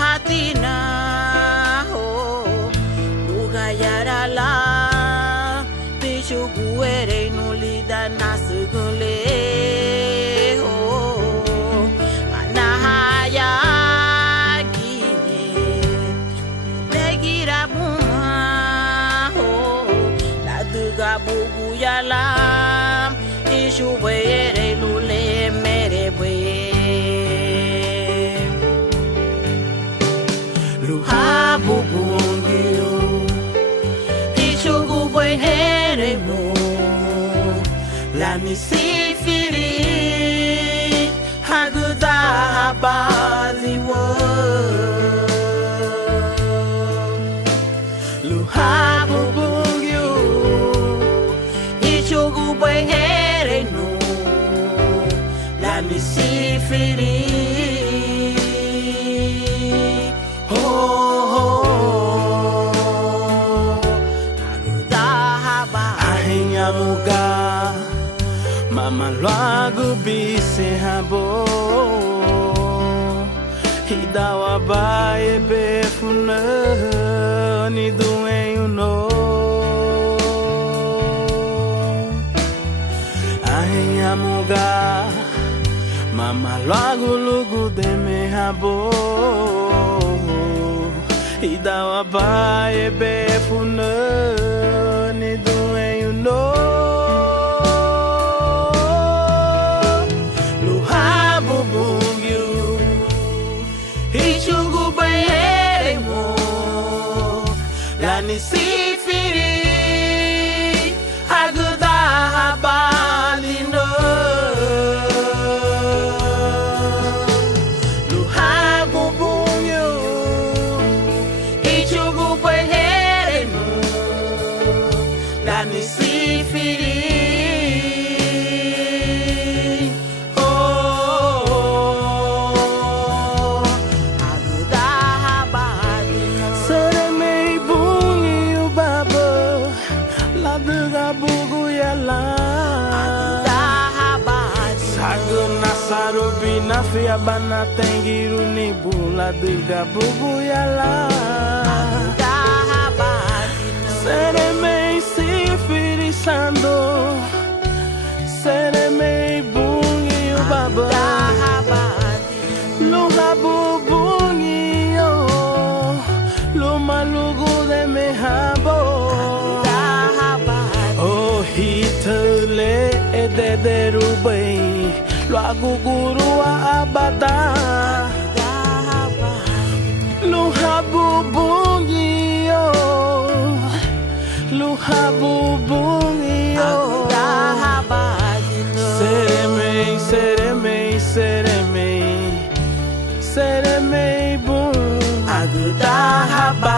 hatina ho ugayara la Pichuguere nulida nasugule ho Anahaya gine Begira buma ho Laduga buguyala Pichuguere lule merebwe Luha bubungio Pichuguwe heremo La nisifiri Haguda baziwo Luha bubungio Pichuguwe heremo La nisifiri Muga mama logo bise habo hidawa bae befuna ni doen you know ai muga mama logo de me habo hidawa bae befuna ni doen you know Nisifiri Haguda Balino Luhabu Bunyo Ichugu Puereno La Nisifiri Sarubina fia bana tengiru ni bula duga bubu yala Seremei sifiri sando Seremei bungi ubaba Luha bubungi yo Luma lugu de mehabo Oh hitele edederubei Logo guru abada Luhabu bungio Luhabu bungio Seremei, seremei, seremei Seremei bung Aguda haba